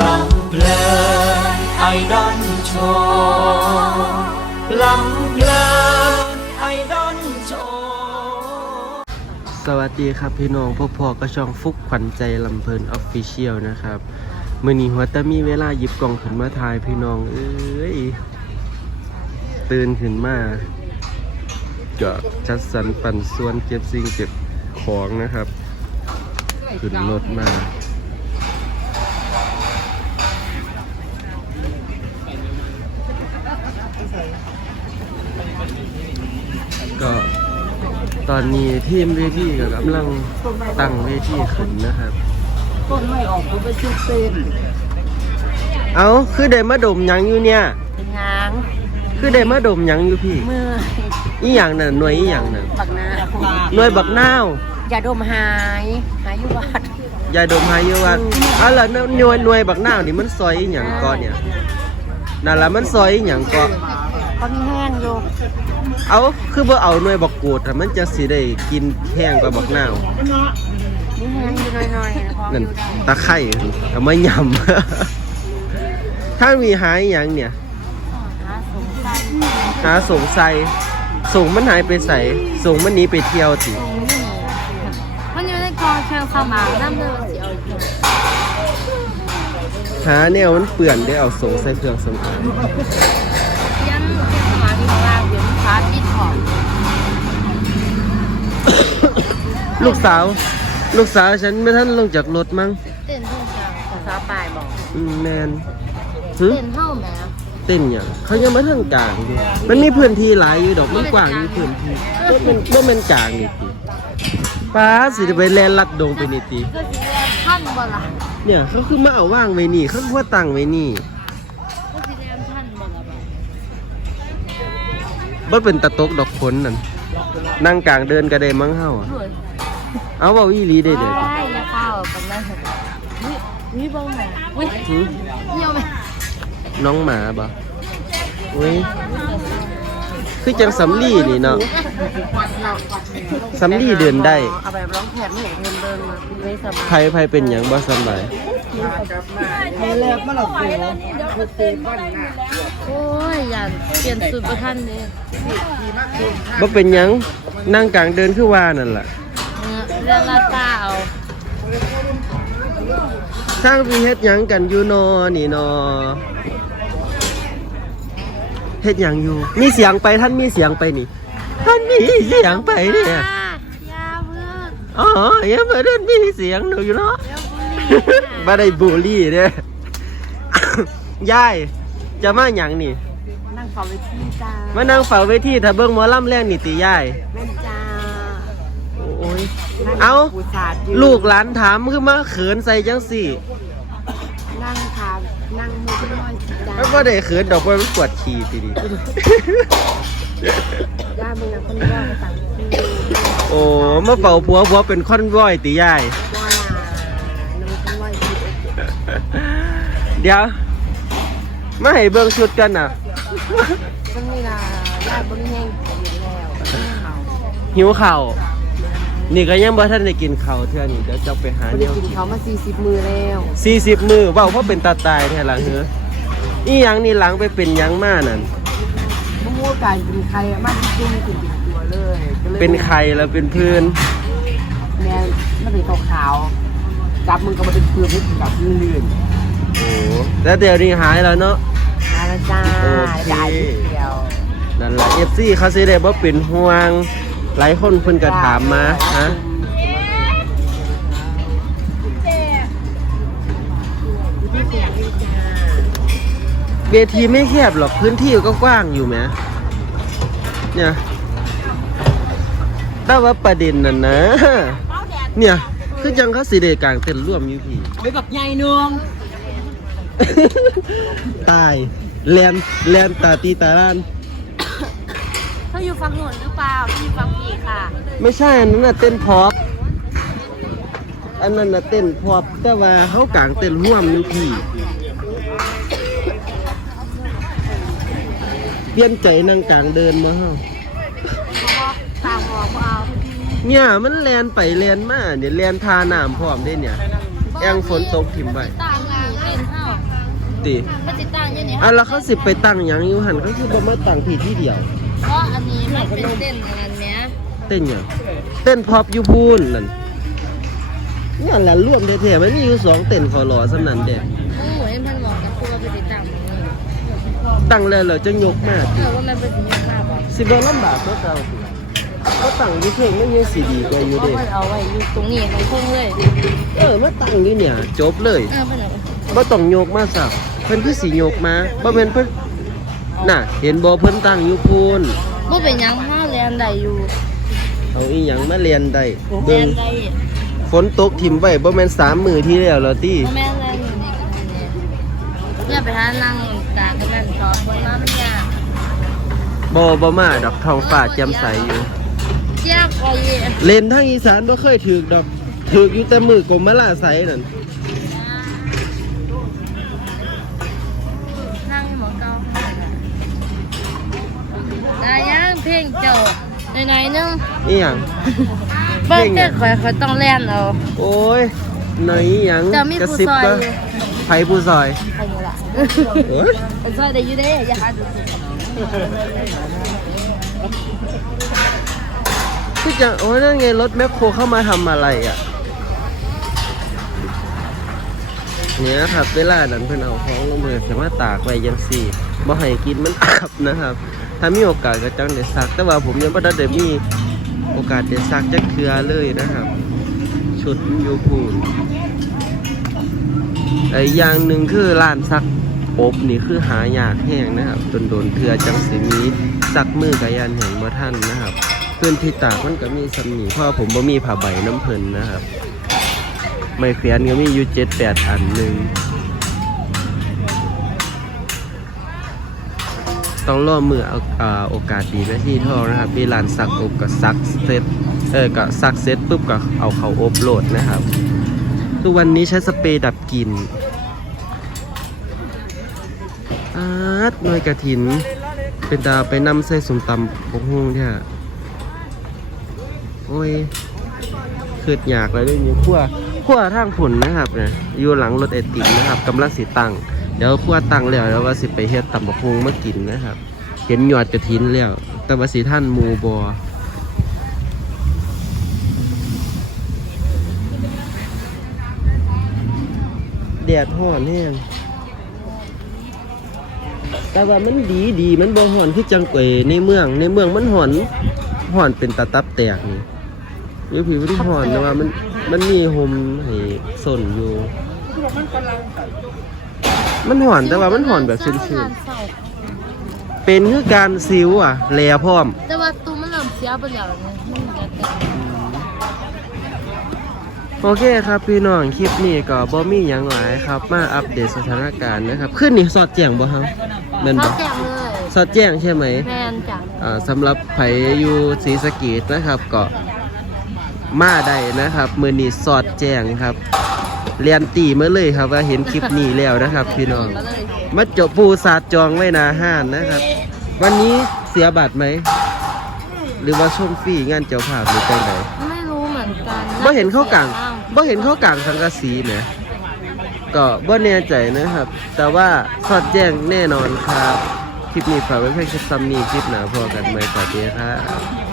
ลำเพลินไอดอนโชว์ลำเพลินไอดอนโชว์สวัสดีครับพี่น้องพวกพอกระช่องฟุกขวัญใจลำเพลินออฟฟิเชียลนะครับมื่อนี้หัวแตะมีเวลาหยิบกล่องขึ้นมาถ่ายพี่น้องเอ้ยตื่นขึ้นมาก็จัดสรรปันส่วนเก็บสิ่งเก็บของนะครับ ขึ้นรถมา ก็ตอนนี้ทีมเวทีก็กำลังตั้งเวทีขึ้นนะครับ ต้นไม่ออกก็ไปซื้อเป็นเอาคือได้มาดมหยังอยู่เนี่ย เป็นงางคือได้มาดมหยังอยู่พี่ เมื่ออีหยังน่ะหน่วยอีหยังน่ะบักนาหน่วยบักนาวอย่าดมหาย หายอยู่วัดยายดมหายเยอะว่าอะแล้วหน่วยหน่วยบักนาวนี่มันซอยอีหยังก่อนเนี่ยนั่นล่ะมันซอยอีหยังก่อน ก็มีแห้งอยู่เอาคือบ่เอาหน่วยบักกูดอะมันจะสิได้กินแห้งกว่าบักนาวมีแห้งอยู่หน่อยๆนะพออนั่นยู่ได้ตะไคร้เอามายำ ถ้ามีหายอีหยังเนี่ย หาสงสัยหาสงสัยส่งมันหายไปใส่ส่งมันหนี้ไปเที่ยวสิมันอยู่ในกองเชิงเข้ามาน้ำเดือดเสียวอยู่หาเนี่ยมันเปื่อนได้เอาส่งใส่เครื่องสำอาง ลูกสาว ลูกสาวฉันไม่ทันลงจากรถมั้งเต้นเท่ากันของสาวปลายบอกอืมแมนหึเต้นเท่าแหมเต้นอย่างเขายังไม่ทันกลางอยู่มันมีพื้นที่หลายอยู่ดอกมันกว้างอยู่พื้นที่ก็เป็นก็เป็นกลางนี่ติป้าสิได้ไปแลนลัดดงไปนี่ติก็สิแลนท่านบ่ล่ะเนี่ยเขาคือมาเอาว่างไว้นี่เขาคือว่าตั้งไว้นี่ก็สิแลนท่านบ่ล่ะบ่บ่เป็นตะตกดอกผลนั่น นั่งกลางเดินก็ได้มั้งเฮาอะรวยเอาเว้าอีหลีได้เด้อได้แล้วข้าวกันนั่นเถอะวิวิบ้างไหมวิหึเยี่ยมไหมน้องหมาบ่อุ้ยคือจังสำลีนี่เนาะสำลีเดินได้เอาแบบร้องแผ่นไม่เห็นเงินเดินมาไม่สบายไผไผเป็นหยังบ่สำบาย โอ้ยอย่าเปลี่ยนสูตรประทันเลยบ่เป็นหยังนั่งกลางเดินคือว่านั่นล่ะเรื่องลาตาเอาทางพี่เฮ็ดหยังกันอยู่นอนี่นอเฮ็ดหยังอยู่ มีเสียงไปท่านมีเสียงไปนี่ ท่านมีเสียงไปเนี่ยอย่าเพื่อนอ๋อยังบ่ได้มีเสียงหนูอยู่เนาะบ่ได้บูลลี่เด้ยาย จะมาหยังนี่ นั่งฟังเวทีจ้ามานั่งเฝ้าเวทีถ้าเบิ่งหมอลำแรงนี่ติยายแม่นจ้าโอ้ยเอา ปูสาดยืนลูกหลานถามคือมาเขินใส่จังสี่นั่งทานนั่งมือน้อยสิจ้าแล้วก็ได้เขินดอกว่ามันปวดฉี่ติดิย่ามึงนะคนว่าภาษาอังกฤษโอ้มาเฝ้าผัวผัวเป็นคอนวอยติยาย ว่าลาน้องคนว่าสิเดี๋ยว มาให้เบิ่งชุดกันน่ะ มันมีลาย่าบนแห้งอยู่แล้วหิวข้าวนี่ก็ยังบ่ทันได้กินข้าวเทื่อนี่เดี๋ยวจะไปหาไม่แนได้วกินกินเขามา 40 มือแล้ว40มื้อเว้าเพราะเป็นตาตายแท้ล่ะเฮ้ออีหยังนี่หลังไปเป็นหยังมานั่นมะม่วงการกินใครมากที่สุดกินติดตัวเลยก็ลยเป็นไข่แล้วเป็นพื้น แม่มันเป็นขาวๆจับมือก็มาเป็นเพื่อนไม่ถึงกับลื่น โอ้แล้วเดี๋ยวนี้หายแล้วเนาะๆมาแล้วจ้าโอเค จ่ายนิดเดียวนั่นล่ะ FC เขาสิได้บ่เป็นห่วง หลายคนเพิ่นก็ถามมาฮะเวทีไม่แคบหรอกพื้นที่ก็กว้างอยู่แหมเนี่ยแต่ว่าประเด็นนั่นนะ เนี่ย คือจังเขาสิได้กลางเต็นท์ร่วมอยู่พี่ไปแบบใหญ่เนือง ตายแลนแลนตาตีตาลานเขาอยู่ฝั่งโน้นหรือเปล่าที่อยู่ฝั่งพี่ค่ะไม่ใช่อันนั้นน่ะเต้นพอปอันนั้นน่ะเต้นพอปแต่ว่าเขากลางเต้นร่วมอยู่พี่เปลี่ยนใจนั่งกลางเดินมาเฮาตามหอมเอาเนี่ยมันแลนไปแลนมาเนี่ยแลนทาน้ำพร้อมได้เนี่ยแองฝนตกถิ่มไว้ตามงานเป็นเท่า ติมันติดตั้งอยู่นี่อะแล้วเขาสิไปตั้งหยังอยู่หันเขาคือบ่มาตั้งที่ที่เดียวเพราะอันนี้มันเป็นเส้นอันนั้นเนี้ยเต้นหยังเต้นพอปอยู่พูนนั่นนั่นแหละร่วมแท้ๆมันมีอยู่สองเต้นขอรอสำนันเด็กโอ้ยมันบอกกับครูว่าไปติดตั้งมันนี่ตั้งแล้วเราจะยกมาเออว่ามันเป็นสิ่งที่น่าบอกสิบ่ลำบากก็เก่าติเขาตั้งอยู่เพลงมันยังสิดีกว่าอยู่เพราะเด้มันเอาไว้อยู่ตรงนี้ให้คงเลย เออมาตั้งอยู่เนี่ยจบเลยเออมันเอาบ่ต้องโยกมาสับ เพิ่นคือสิโยกมาบ่แม่นเพิ่นน่ะ เห็นบ่เพิ่นตั้งอยู่พูนบ่เป็นหยังห้าแลนได้อยู่เอาอีหยังมาเรียนได้แลเบิ่งนได้ฝนตกถิ่มไว้บ่แม่นสามมื้อที่แล้วแล้วติบ่แม่นแลนอยู่นี่กันนี่อย่าไปหานั่งตากกันนั่นตอคนมามันยากบ่บ่มาดอกท้องฟ้าแจ่มใสอยู่เจ้าคอยเล่นทางอีสานบ่เคยถูกดอกถูกอยู่แต่มือกรมมะลาไสนั่น นั่งหมอเก่าได้ยัง เพลงเจ้าหน่อยๆนึงอีหยังเบิ่งแต่ข่อยข่อยต้องแล่นเอาโอ้ยหน่อยอีหยังจะมีกระผู้ซิบซอยก็อยู่ไผผู้ซอยใครนี่ล่ะเอ้ยเป็นซอยได้อยู่เด้อย่าหาดูสิคือจังโอ้ยนั่นไงรถแมคโครเข้ามาทำอะไรอะ เนี่ยครับเวลานั้นเพิ่นเอาของลงมือสามารถตากไว้ยังสี่บ่ให้กินมันขับนะครับ ถ้ามีโอกาสก็จังได้ซัก แต่ว่าผมยังบ่ได้มีโอกาสได้ซักจักเทือเลยนะครับ ชุดยูพูนไอ้อย่างหนึ่งคือร้านซักอบนี่คือหายากแห้งนะครับจนโดนเทื่อจังสิมีซักมือกับยานแห่งบ่ทันนะครับเพื่อนที่ตากมันก็มีสำนีเพราะว่าผมบ่มีผ้าใบน้ำเพิ่นนะครับ ไม่เขียนก็มีอยู่เจ็ดแปดอันหนึ่ง ต้องรอมือเอาอ่าโอกาสดีและที่ท่องนะครับ มีร้านซักอบกับซักเซตเออกับซักเซตปุ๊บก็เอาเขาอบโหลดนะครับทุกวันนี้ใช้สเปรย์ดับกลิ่นอาดหน่วยกระถิน เป็นตาไปนำใส่สมตำบกฮงเนี่ยโอ้ยคืดอยากเลยเรื่องนี้ขั้วขั้วทางผุนะครับเนี่ยอยู่หลังรถไอติมนะครับกำลังสิตัง เดี๋ยวขั้วตังแล้วแล้วว่าสิไปเฮ็ดตำบกฮงมากินนะครับ เห็นหยอดกระถินแล้ว แต่ว่าสิท่านมูบอแดดห่อนแห้งแต่ว่ามันดีดีมันบ่ห่อนคือจังเกวยในเมืองในเมืองมันห่อนห่อนเป็นตาตับแตกนี่อยู่ผิวที่ห่อนแต่ว่ามันมันมีโฮมให้สนอยู่ มันห่อนแต่ว่ามันห่อนแบบชื้นๆเป็นคือการซิวอะแลพร้อม แต่ว่าตูมันเริ่มเสียไปแล้วนี่มันจะแต่โอเคครับพี่น้องคลิปนี้ก็บ่มีหยังหลายครับ มาอัปเดตสถานการณ์นะครับ ขึ้นนี่สอดแจ้งบ่ครับแม่นเขาบ่แจ้งเลยสอดแจ้งใช่ไหมแมนจ้ะอ่าสำหรับไผอยู่ศรีสะเกดนะครับก็มาได้นะครับ มือนี้สอดแจ้งครับ เรียนตีมาเลยครับว่าเห็นคลิปนี้แล้วนะครับ พี่น้องก็เลยมาจบปูสาดจองไว้หนาห้านนะครับ วันนี้เสียบัตรไหม หรือว่าชมฟรีงานเจ้าภาพหรือจังไดไม่รู้เหมือนกันบ่เห็นเข้ากลางบ่เห็นเข้ากลางสังกะสีไหมก็บ่แน่ใจนะครับ แต่ว่าสอดแจ้งแน่นอนครับ คลิปนี้ฝากไว้เพียงแค่ซ้ำนี้คลิปหนาพอกันไหมสวัสดีครับ